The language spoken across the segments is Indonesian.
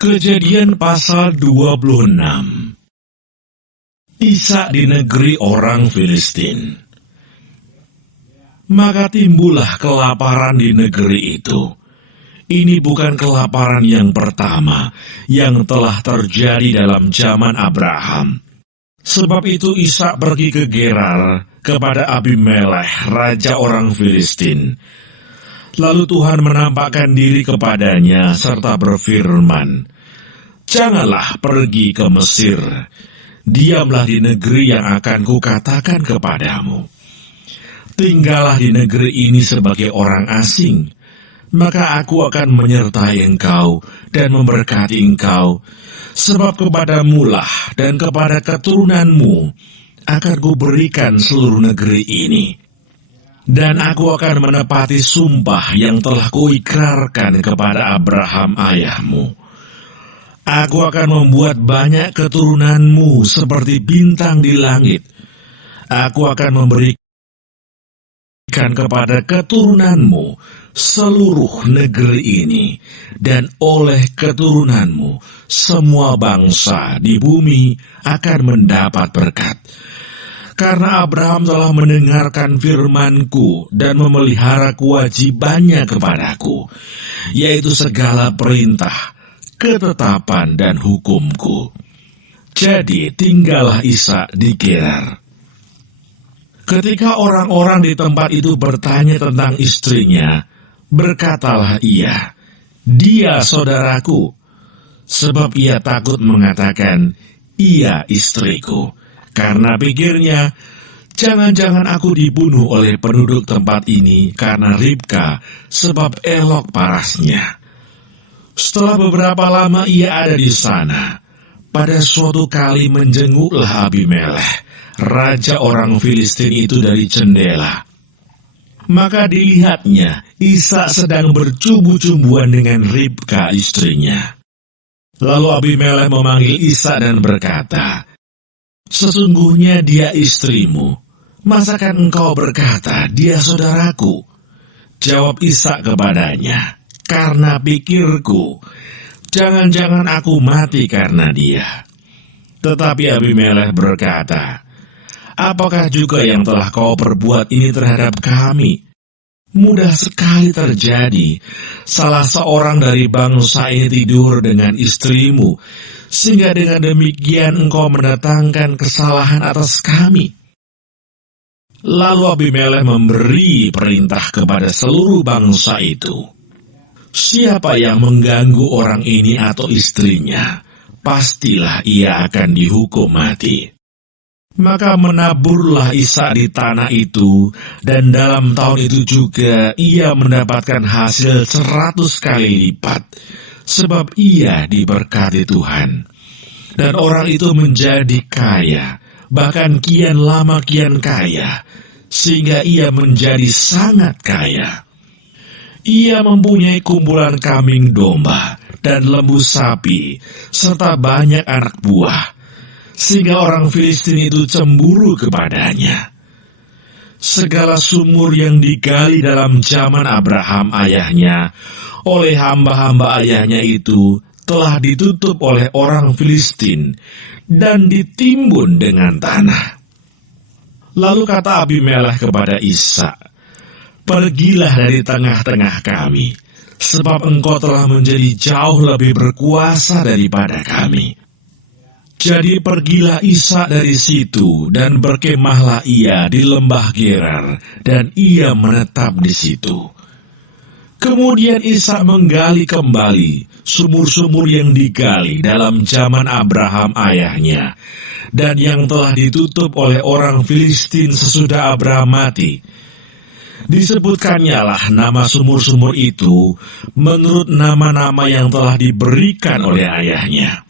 Kejadian pasal 26. Ishak di negeri orang Filistin. Maka timbullah kelaparan di negeri itu. Ini bukan kelaparan yang pertama yang telah terjadi dalam zaman Abraham. Sebab itu Ishak pergi ke Gerar kepada Abimelekh, raja orang Filistin. Lalu Tuhan menampakkan diri kepadanya serta berfirman, "Janganlah pergi ke Mesir, diamlah di negeri yang akan kukatakan kepadamu. Tinggallah di negeri ini sebagai orang asing, maka aku akan menyertai engkau dan memberkati engkau, sebab kepadamulah dan kepada keturunanmu akan kuberikan seluruh negeri ini. Dan aku akan menepati sumpah yang telah kuikrarkan kepada Abraham ayahmu. Aku akan membuat banyak keturunanmu seperti bintang di langit. Aku akan memberikan kepada keturunanmu seluruh negeri ini, dan oleh keturunanmu semua bangsa di bumi akan mendapat berkat. Karena Abraham telah mendengarkan firman-Ku dan memelihara kewajibannya kepadaku, yaitu segala perintah, ketetapan, dan hukum-Ku. Jadi tinggallah Ishak di Gerar." Ketika orang-orang di tempat itu bertanya tentang istrinya, berkatalah ia, "Dia saudaraku," sebab ia takut mengatakan, "Ia istriku," karena pikirnya, jangan-jangan aku dibunuh oleh penduduk tempat ini karena Ribka, sebab elok parasnya. Setelah beberapa lama ia ada di sana, pada suatu kali menjenguklah Abimelekh, raja orang Filistin itu dari jendela. Maka dilihatnya Ishak sedang bercumbu-cumbuan dengan Ribka istrinya. Lalu Abimelekh memanggil Ishak dan berkata, "Sesungguhnya dia istrimu. Masakan engkau berkata, 'Dia saudaraku'?" Jawab Ishak kepadanya, "Karena pikirku, jangan-jangan aku mati karena dia." Tetapi Abimelekh berkata, "Apakah juga yang telah kau perbuat ini terhadap kami? Mudah sekali terjadi, salah seorang dari bangsa ini tidur dengan istrimu, sehingga dengan demikian engkau mendatangkan kesalahan atas kami." Lalu Abimelekh memberi perintah kepada seluruh bangsa itu, "Siapa yang mengganggu orang ini atau istrinya, pastilah ia akan dihukum mati." Maka menaburlah Ishak di tanah itu, dan dalam tahun itu juga ia mendapatkan hasil 100 kali lipat, sebab ia diberkati Tuhan. Dan orang itu menjadi kaya, bahkan kian lama kian kaya, sehingga ia menjadi sangat kaya. Ia mempunyai kumpulan kambing domba dan lembu sapi, serta banyak anak buah, sehingga orang Filistin itu cemburu kepadanya. Segala sumur yang digali dalam zaman Abraham ayahnya oleh hamba-hamba ayahnya itu telah ditutup oleh orang Filistin dan ditimbun dengan tanah. Lalu kata Abimelekh kepada Ishak, "Pergilah dari tengah-tengah kami, sebab engkau telah menjadi jauh lebih berkuasa daripada kami." Jadi pergilah Ishak dari situ, dan berkemahlah ia di lembah Gerar, dan ia menetap di situ. Kemudian Ishak menggali kembali sumur-sumur yang digali dalam zaman Abraham ayahnya, dan yang telah ditutup oleh orang Filistin sesudah Abraham mati. Disebutkannya lah nama sumur-sumur itu menurut nama-nama yang telah diberikan oleh ayahnya.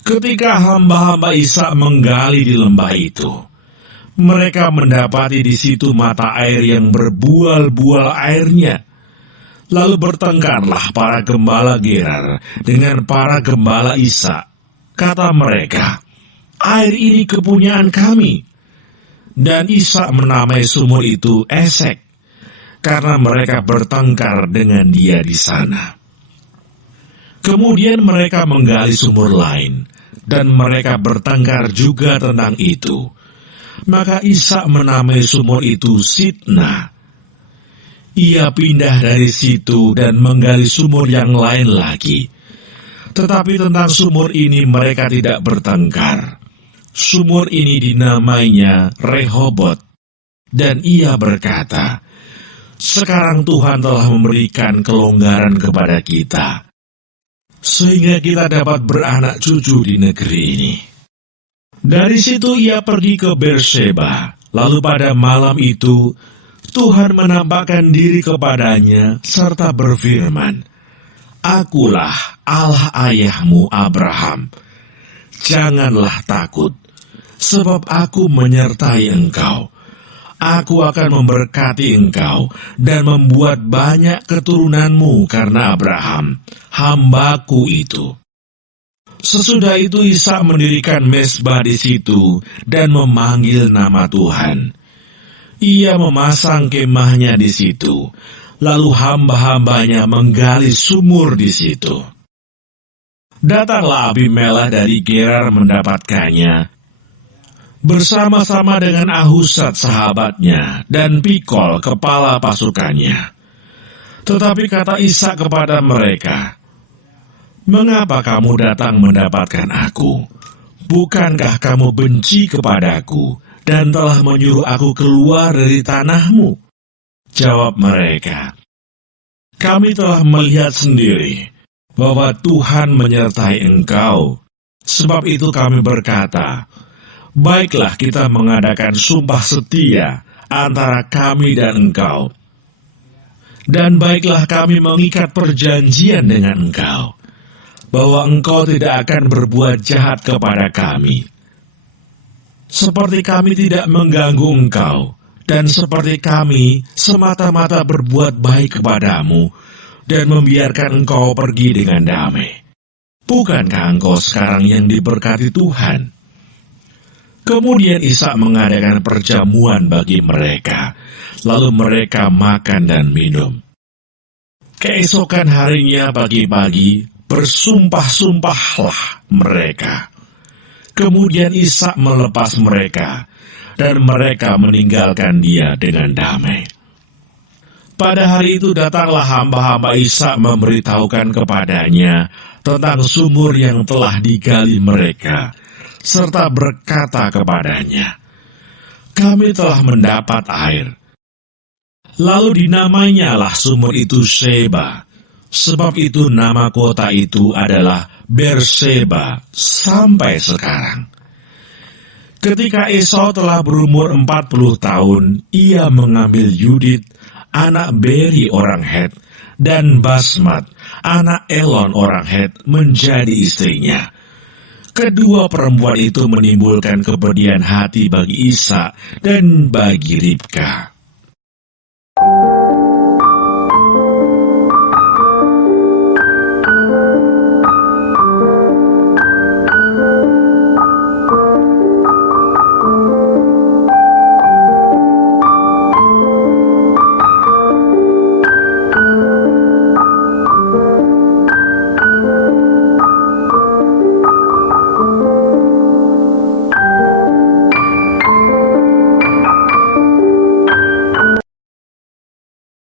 Ketika hamba-hamba Ishak menggali di lembah itu, mereka mendapati di situ mata air yang berbual-bual airnya. Lalu bertengkarlah para gembala Gerar dengan para gembala Ishak. Kata mereka, "Air ini kepunyaan kami." Dan Ishak menamai sumur itu Esek, karena mereka bertengkar dengan dia di sana. Kemudian mereka menggali sumur lain, dan mereka bertengkar juga tentang itu. Maka Ishak menamai sumur itu Sitna. Ia pindah dari situ dan menggali sumur yang lain lagi. Tetapi tentang sumur ini mereka tidak bertengkar. Sumur ini dinamainya Rehobot. Dan ia berkata, "Sekarang Tuhan telah memberikan kelonggaran kepada kita, sehingga kita dapat beranak cucu di negeri ini." Dari situ ia pergi ke Berseba. Lalu pada malam itu, Tuhan menampakkan diri kepadanya serta berfirman, "Akulah Allah ayahmu Abraham. Janganlah takut, sebab aku menyertai engkau. Aku akan memberkati engkau dan membuat banyak keturunanmu karena Abraham, hambaku itu." Sesudah itu Ishak mendirikan mezbah di situ dan memanggil nama Tuhan. Ia memasang kemahnya di situ, lalu hamba-hambanya menggali sumur di situ. Datanglah Abimelek dari Gerar mendapatkannya, bersama-sama dengan Ahuzat sahabatnya dan Pikol kepala pasukannya. Tetapi kata Ishak kepada mereka, "Mengapa kamu datang mendapatkan aku? Bukankah kamu benci kepadaku dan telah menyuruh aku keluar dari tanahmu?" Jawab mereka, "Kami telah melihat sendiri bahwa Tuhan menyertai engkau. Sebab itu kami berkata, baiklah kita mengadakan sumpah setia antara kami dan engkau. Dan baiklah kami mengikat perjanjian dengan engkau, bahwa engkau tidak akan berbuat jahat kepada kami. Seperti kami tidak mengganggu engkau, dan seperti kami semata-mata berbuat baik kepadamu, dan membiarkan engkau pergi dengan damai. Bukankah engkau sekarang yang diberkati Tuhan?" Kemudian Ishak mengadakan perjamuan bagi mereka, lalu mereka makan dan minum. Keesokan harinya pagi-pagi, bersumpah-sumpahlah mereka. Kemudian Ishak melepas mereka, dan mereka meninggalkan dia dengan damai. Pada hari itu datanglah hamba-hamba Ishak memberitahukan kepadanya tentang sumur yang telah digali mereka, serta berkata kepadanya, "Kami telah mendapat air." Lalu dinamainya lah sumur itu Sheba. Sebab itu nama kota itu adalah Berseba sampai sekarang. Ketika Esau telah berumur 40 tahun, ia mengambil Yudit, anak Beri orang Het, dan Basmat, anak Elon orang Het, menjadi istrinya. Kedua perempuan itu menimbulkan kepedihan hati bagi Ishak dan bagi Ribka.